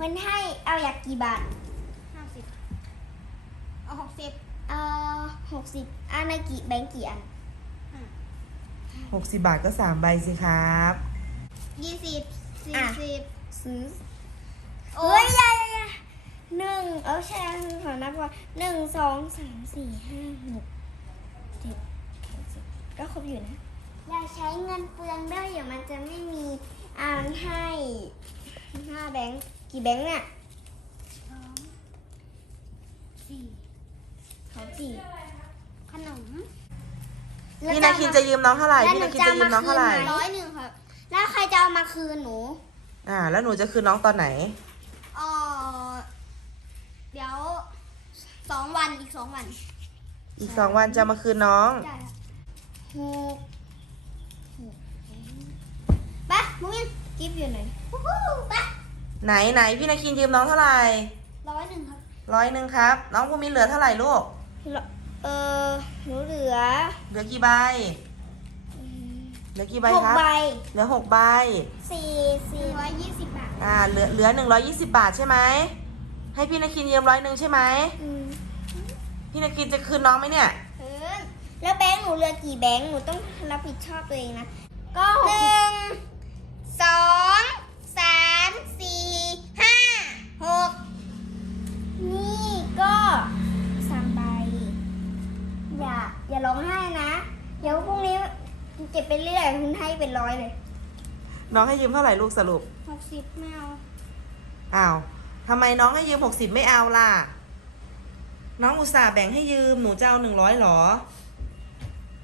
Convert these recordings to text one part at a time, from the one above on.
มันให้เอาอยากกี่บาท ห้าสิบเอาหกสิบเอ่อหกสิบอันในกี่แบงค์กี่อันหกสิบบาทก็สามใบสิครับ ยี่สิบสี่อะสิบซื้อโอ้เฮ้ยยอยาอยาอยาหนึ่งเออใช่คือขอนับก่อนหนึ่งสองสามสี่ห้าหกเจ็ดแปดสิบก็ครบอยู่นะอย่าใช้เงินเปลืองด้วยเดี๋ยวมันจะไม่มีอ่านให้ห้าแบงค์ กี่แบงค์เนี่ยสองสี่ของสี่ขนมพี่นาคินจะยืมน้องเท่าไหร่แล้วพี่หนูนาคินจะยืมน้องเท่าไหร่จะเอามาคืนไหมร้อยหนึ่งครับ แล้วใครจะเอามาคืนหนูอ่า แล้วหนูจะคืนน้องตอนไหน เออเดี๋ยวสองวันอีกสองวันอีกสองวันจะมาคืนน้อง ได้ครับหกหกไปมุ้งกิฟต์อยู่ไหนวู้ฮู้ไป ไหนไหนพี่นาคินยืมน้องเท่าไหร่ร้อยหนึ่งครับร้อยหนึ่งครับ น้องภูมินเหลือเท่าไหร่ลูก เออหนูเหลือ เหลือกี่ใบ เหลือกี่ใบหกครับใบ เหลือหกใบสี่สี่สี่ร้อยยี่สิบบาท อ่า เหลือเหลือหนึ่งร้อยยี่สิบบาทใช่ไหม ให้พี่นาคินยืมร้อยหนึ่งใช่ไหมอืมพี่นาคินจะคืนน้องไหมเนี่ย คืน แล้วแบงค์หนูเหลือกี่แบงค์ หนูต้องรับผิดชอบตัวเองนะ ก็หหกนึ่งสองสามสี่ เก็บไปเรื่อยคุณให้เป็นร้อยเลยน้องให้ยืมเท่าไหร่ลูกสรุปหกสิบไม่เอาอ้าวทำไมน้องให้ยืมหกสิบไม่เอาล่ะ น้องอุตส่าห์แบ่งให้ยืมหนูจะเอาหนึ่งร้อยหรอ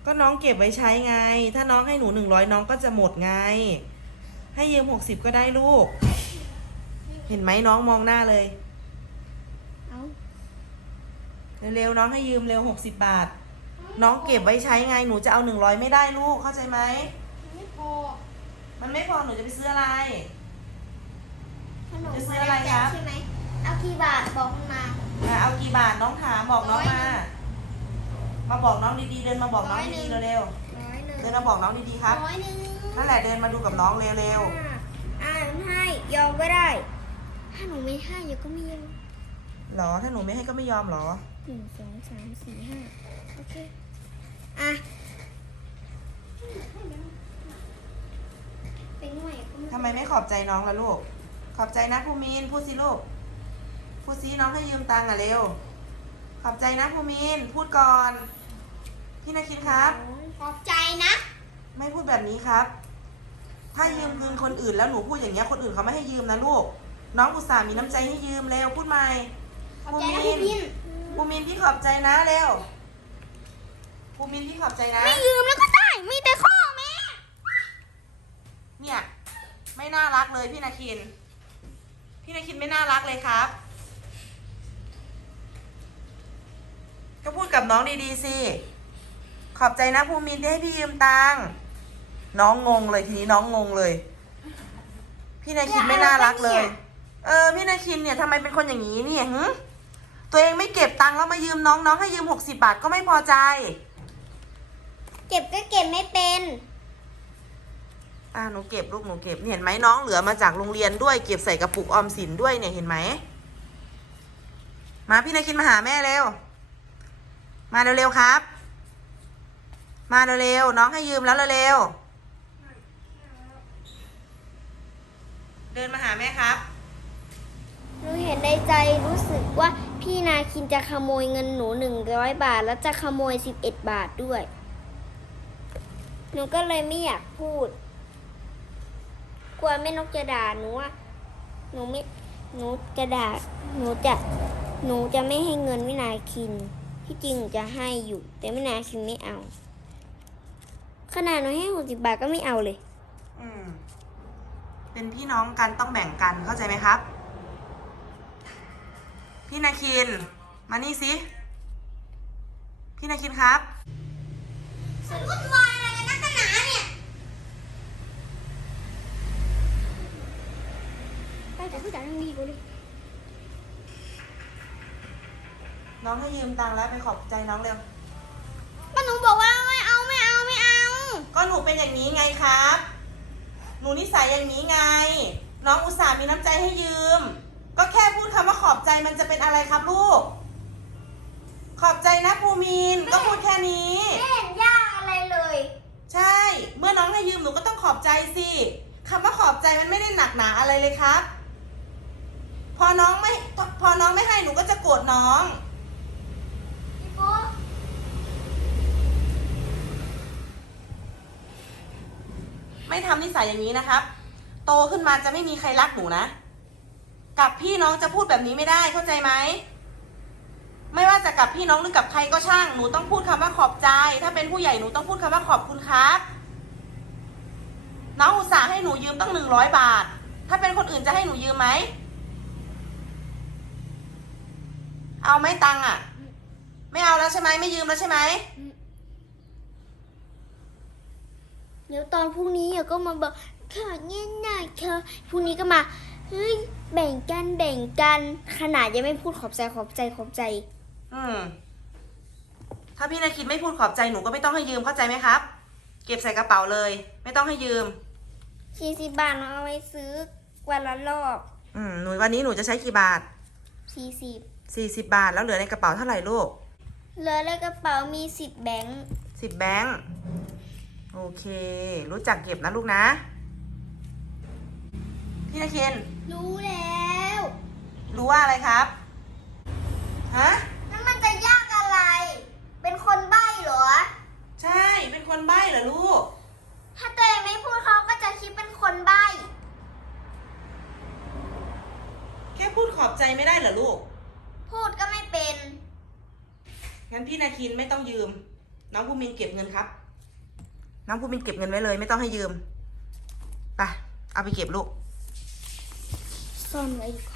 ก็น้องเก็บไว้ใช้ไง ถ้าน้องให้หนูหนึ่งร้อยน้องก็จะหมดไง ให้ยืมหกสิบก็ได้ลูก เห็นไหมน้องมองหน้าเลย เอาเร็วๆน้องให้ยืมเร็วหกสิบบาท น้องเก็บไว้ใช้ไง หนูจะเอาหนึ่งร้อยไม่ได้ลูก เข้าใจไหม ไม่พอมันไม่พอ หนูจะไปซื้ออะไร ขนมจะซื้ออะไรครับ ใช่ไหมเอากี่บาทบอกมาอะเอากี่บาทน้องถามบอกน้องมา มาบอกน้องดีๆ เดินมาบอกน้องดีๆเร็วร้อยหนึ่งๆ เดินมาบอกน้องดีๆครับ ร้อยหนึ่งนั่นแหละเดินมาดูกับน้องเร็วอ่าอ่านให้ยอมก็ได้ ถ้าหนูไม่ให้ยอมก็ไม่ยอมๆหรอ ถ้าหนูไม่ให้ก็ไม่ยอมหรอ หนึ่งสองสามสี่ห้าโอเค อะ เป็นหน่วยก็ไม่ ทำไมไม่ข อบใจน้องล่ะลูก ขอบใจนะภูมินพูดสิลูก พูดสิน้องให้ยืมตังค์อะเร็ว ขอบใจนะภูมินพูดก่อน พี่นาคินครับ ขอบใจนะ ไม่พูดแบบนี้ครับ ถ้ายืมเงินคนอื่นแล้วหนูพูดอย่างเงี้ยคนอื่นเขาไม่ให้ยืมนะลูก น้องอุตส่าห์มีน้ำใจให้ยืมเร็วพูดใหม่ขอบใจนะพี่พินภูมินพี่ขอบใจนะเร็วภูมินพี่ขอบใจนะ ไม่ยืมแล้วก็ได้ มีแต่ข้อแม่เนี่ย ไม่น่ารักเลยพี่นาคิน พี่นาคินไม่น่ารักเลยครับ ก็พูดกับน้องดีๆสิ ขอบใจนะภูมินที่ให้พี่ยืมตังค์น้องงงเลยทีนี้น้องงงเลย พี่นาคินไม่น่ารักเลย เออพี่นาคินเนี่ยทำไมเป็นคนอย่างนี้เนี่ยหึตัวเองไม่เก็บตังค์แล้วมายืมน้องน้องให้ยืมหกสิบาทก็ไม่พอใจ เก็บก็เก็บไม่เป็น อ่าหนูเก็บลูกหนูเก็บเห็นไหมน้องเหลือมาจากโรงเรียนด้วยเก็บใส่กระปุกออมสินด้วยเนี่ยเห็นไหมมาพี่นาคินมาหาแม่เร็ว มาเร็วๆครับ มาเร็วๆน้องให้ยืมแล้วเร็วๆเดินมาหาแม่ครับหนูเห็นในใจรู้สึกว่าพี่นาคินจะขโมยเงินหนูหนึ่งร้อยบาท แล้วจะขโมยสิบเอ็ดบาทด้วย หนูก็เลยไม่อยากพูด กลัวแม่นกจะด่าหนูว่าหนูไม่หนูจะด่าหนูจะหนูจะไม่ให้เงินวินาคิน ที่จริงหนูจะให้อยู่ แต่วินาคินไม่เอา ขนาดหนูให้หกสิบบาทก็ไม่เอาเลย อืม เป็นพี่น้องกันต้องแบ่งกันเข้าใจไหมครับ พี่นาคิน มานี่สิ พี่นาคินครับสุดวุ่นวายอะไรกันนักกันหนาเนี่ย ไป แต่ผู้จัดยังดีกว่าเลยน้องให้ยืมตังค์แล้วไปขอบใจน้องเร็ว ก็หนูบอกว่าไม่เอาไม่เอาไม่เอา ก็หนูเป็นอย่างนี้ไงครับ หนูนิสัยอย่างนี้ไง น้องอุตส่าห์มีน้ำใจให้ยืม ก็แค่พูดคำว่าขอบใจมันจะเป็นอะไรครับลูก ขอบใจนะภูมิน ก็พูดแค่นี้ ไม่เห็นยากอะไรเลย ใช่ เมื่อน้องให้ยืมหนูก็ต้องขอบใจสิคำว่าขอบใจมันไม่ได้หนักหนาอะไรเลยครับพ อน้องไม่พอน้องไม่ให้หนูก็จะโกรธน้องพี่ปุ๊ไม่ทำนิสัยอย่างนี้นะครับ โตขึ้นมาจะไม่มีใครรักหนูนะ กับพี่น้องจะพูดแบบนี้ไม่ได้เข้าใจไหมไม่ว่าจะกับพี่น้องหรือกับใครก็ช่าง หนูต้องพูดคำว่าขอบใจ ถ้าเป็นผู้ใหญ่หนูต้องพูดคำว่าขอบคุณครับ น้องอุตส่าห์ให้หนูยืมตั้งหนึ่งร้อยบาท ถ้าเป็นคนอื่นจะให้หนูยืมไหม เอาไหม่ตังค์อะ ไม่เอาแล้วใช่ไหมไม่ยืมแล้วใช่ไหมเดี๋ยวตอนพรุ่งนี้เดี๋ยวก็มาบอกขอเงี้ยหน่อยเธอพรุ่งนี้ก็มาเฮ้ยแบ่งกันแบ่งกัน ขนาดยังไม่พูดขอบใจขอบใจขอบใจ อืม ถ้าพี่นาคิดไม่พูดขอบใจหนูก็ไม่ต้องให้ยืมเข้าใจไหมครับ เก็บใส่กระเป๋าเลย ไม่ต้องให้ยืมสี่สิบบาทเอาไว้ซื้อวันละรอบ อืมหนูวันนี้หนูจะใช้กี่บาทสี่สิบ สี่สิบบาท แล้วเหลือในกระเป๋าเท่าไหร่ลูก เหลือในกระเป๋ามีสิบแบงค์สิบแบงค์ โอเค รู้จักเก็บนะลูกนะ พี่นาคินรู้แล้ว รู้ว่าอะไรครับ ฮะนั่นมันจะยากอะไร เป็นคนใบ้เหรอ ใช่ เป็นคนใบ้เหรอลูก ถ้าตัวเองไม่พูดเขาก็จะคิดเป็นคนใบ้ แค่พูดขอบใจไม่ได้เหรอลูก พูดก็ไม่เป็น งั้นพี่นาคินไม่ต้องยืม น้องภูมินเก็บเงินครับ น้องภูมินเก็บเงินไว้เลย ไม่ต้องให้ยืม ไป เอาไปเก็บลูก ซ่อนไว้ดีกว่า